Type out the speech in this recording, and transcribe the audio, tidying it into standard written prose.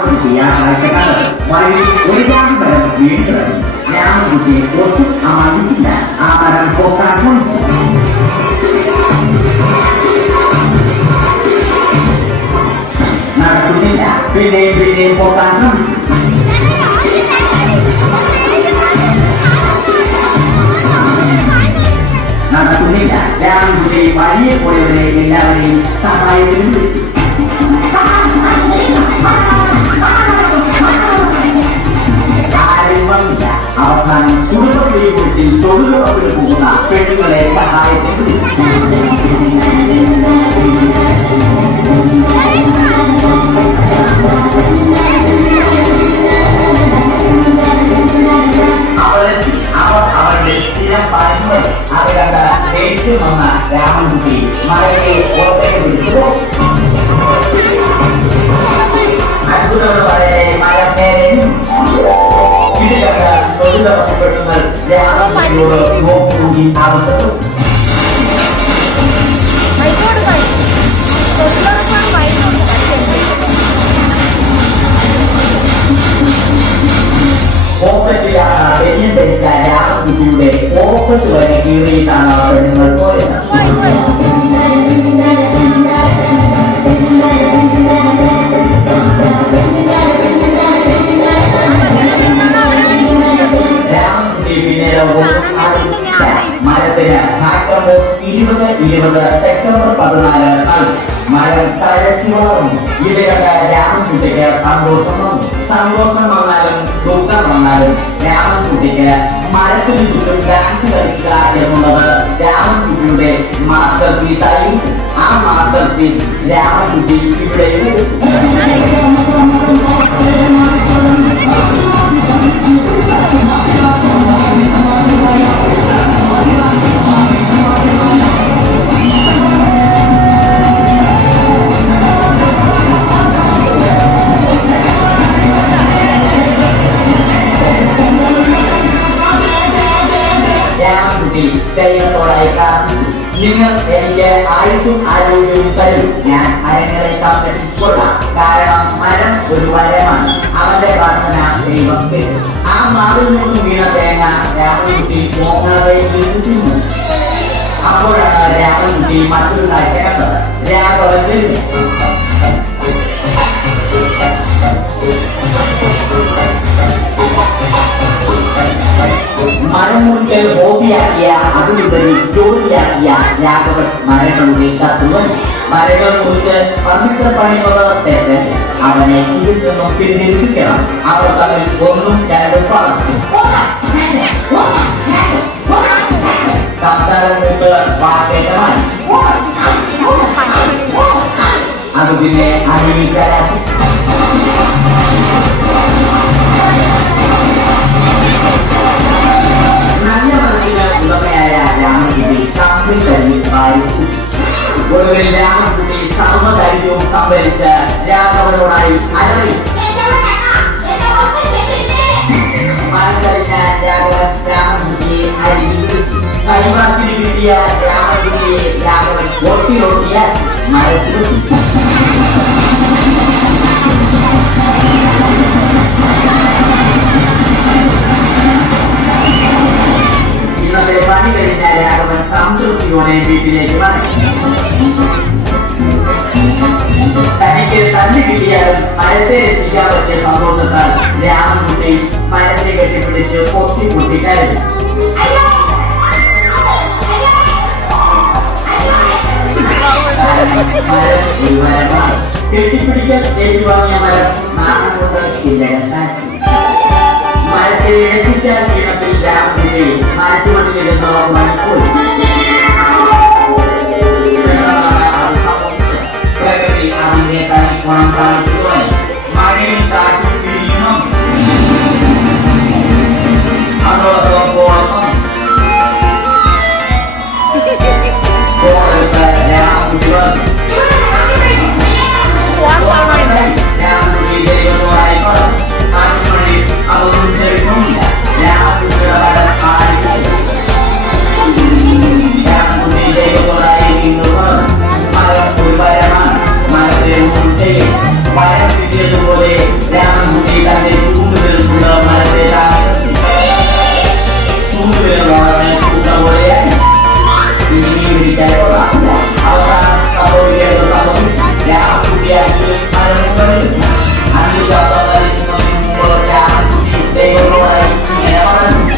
ഒരു ജാതി മരം വീണ്ടും രാമൻകുട്ടിയെ ഒട്ടും അമർന്നിട്ടില്ല. ആ മരം പോക്കാൻ ശ്രമിച്ചു. നടക്കുന്നില്ല. പിന്നെയും പോക്കാൻ ശ്രമിച്ചു. നടക്കുന്നില്ല. രാമൻകുട്ടി വഴിയെ പോയവരെ എല്ലാവരെയും സഹായത്തിന് വിളിച്ചു. ആരും വന്നില്ല. അവസാനം കുടുംബശ്രീ വീട്ടിൽ തൊഴിലുറപ്പിന് പോകുന്ന പെണ്ണുങ്ങളെ സഹായത്തിന് വിളിച്ചു. അവർ അവരുടെ സ്ഥിരം പറയുന്നത് അത് കണ്ട ദേഷ്യം വന്ന രാമൻകുട്ടി മഴയെ ഓർമ്മയെ വിളിച്ചു. അത്ഭുതങ്ങളെ മരം നേരെ ഇത് കണ്ട തൊഴിലുറപ്പ് പെണ്ണുങ്ങൾ രാമൻകുട്ടിയോട് നോക്കി ആവശ്യപ്പെട്ടു. പോക്കറ്റിലാണ് പെണ്ണിൽ ധരിച്ച രാമൻകുട്ടിയുടെ പോക്കറ്റ് വരെ കീറിയിട്ടാണ് പെണ്ണുങ്ങൾ പോയത്. രാമൻകുട്ടി പിന്നീട് മരത്തിന് സെപ്റ്റംബർ 14 മരം തഴച്ചു വളർന്നു. ഇത് കണ്ട രാമൻകുട്ടിക്ക് സന്തോഷം വന്നു. സന്തോഷം വന്നാലും ദുഃഖം വന്നാലും രാമൻകുട്ടിക്ക് മരത്തിന് ചുറ്റും ഡാൻസ് കളിക്കുക എന്നുള്ളത് രാമൻകുട്ടിയുടെ മാസ്റ്റർ പീസ് ആയിരുന്നു. ആ മാസ്റ്റർ പീസ് രാമൻകുട്ടി ഇവിടെ ദൈവത്തോടായി പ്രാർത്ഥിച്ചു. നിങ്ങൾ എനിക്ക് ആയുസ്സും ആരോഗ്യവും തരും. ഞാൻ മരങ്ങളെ സംരക്ഷിച്ചുകൊള്ളാം. കാരണം മരം ഒരു വരമാണ്. അവന്റെ പ്രാർത്ഥന ദൈവം കേട്ടു. ആ മാവിൽ നിന്നും വീണ തേങ്ങ രാമൻകുട്ടി മോങ്ങാതെ തിന്നു. അപ്പോഴാണ് രാമൻകുട്ടി മറ്റൊരു കാഴ്ച കണ്ടത്. രാഘവൻ മരം മുറിക്കൽ ഹോബിയാക്കിയ അതിലുപരി ജോലിയാക്കിയ രാഘവൻ മരങ്ങളുടെ തത്വം. മരങ്ങൾ മുറിച്ച് ഫർണിച്ചർ പണിയുന്നത് തെറ്റ്. അവനെ ഇതിൽ നിന്നും പിന്തിരിപ്പിക്കണം. അവർ തമ്മിൽ ഒന്നും രണ്ടും പറഞ്ഞു. സംസാരം മുമ്പ് വാക്കേറ്റമായി. അത് പിന്നെ അറിയിക്കാനാക്കി. നല്ല മനസ്സിന് ഉടമയായ രാമൻകുട്ടി തമ്മിൽ തന്നെ വായിച്ചു. ഒടുവിൽ രാമൻകുട്ടി സർവ്വധൈര്യവും സംഭരിച്ച് രാഘവനോടായി അലറി. മനസ്സറിഞ്ഞ രാഘവൻ രാമൻകുട്ടിയെ അരികിൽ വിളിച്ചു. കൈമാത്തിന് കിട്ടിയ രാമൻകുട്ടിയെ രാഘവൻ ഒട്ടിയൊട്ടിയാൽ മരത്തിലെത്തി. ഇന്നത്തെ പണി കഴിഞ്ഞ രാഘവൻ സംതൃപ്തിയോടെ വീട്ടിലേക്ക് മടങ്ങി. തനിക്ക് തല്ല് കിട്ടിയാലും മരത്തെ രക്ഷിക്കാൻ പറ്റിയ സന്തോഷത്താൽ രാമൻകുട്ടി മരത്തെ കെട്ടിപ്പിടിച്ച് പൊട്ടി പൊട്ടിക്കരഞ്ഞു. മരം ഒരു മരമാണ്. കെട്ടിപ്പിടിക്കൽ ഏറ്റുവാങ്ങിയ മരം നാണം കൊണ്ട് ചില്ലകത്താക്കി. മരത്തെ രക്ഷിച്ചാൽ ഈണത്തിൽ രാമൻകുട്ടി മരച്ചുവട്ടിലിരുന്ന് മണിക്കൂർ പ്രകൃതി അതിന്റെ തനിക്കുണം കാണിക്കുവാൻ മഴയും കാറ്റും പിടിയുന്നു. അതോടൊപ്പം പോണം രാമൻകുട്ടി വന്നു. രാമൻകുട്ടി ദൈവത്തോടായി പറഞ്ഞു. ആ രാമൻ കുട്ടി തന്റെ ചൂണ്ടുവിരൽ കൊണ്ട് മരത്തെ താങ്ങി ചൂണ്ടുവിരൽ വളരെ ചൂണ്ട പോലെയായി ഇനിയും ഇരിക്കാൻ കൊള്ളാം. അവസാനം സംഭവിക്കേണ്ട സംഭവം രാമൻകുട്ടിയാക്കി മരം മുകളിൽ അന്വേഷണം നൽകുന്നതിന് മുമ്പ് രാമൻകുട്ടി ദൈവങ്ങളോടായി ഇങ്ങനെ പറഞ്ഞു.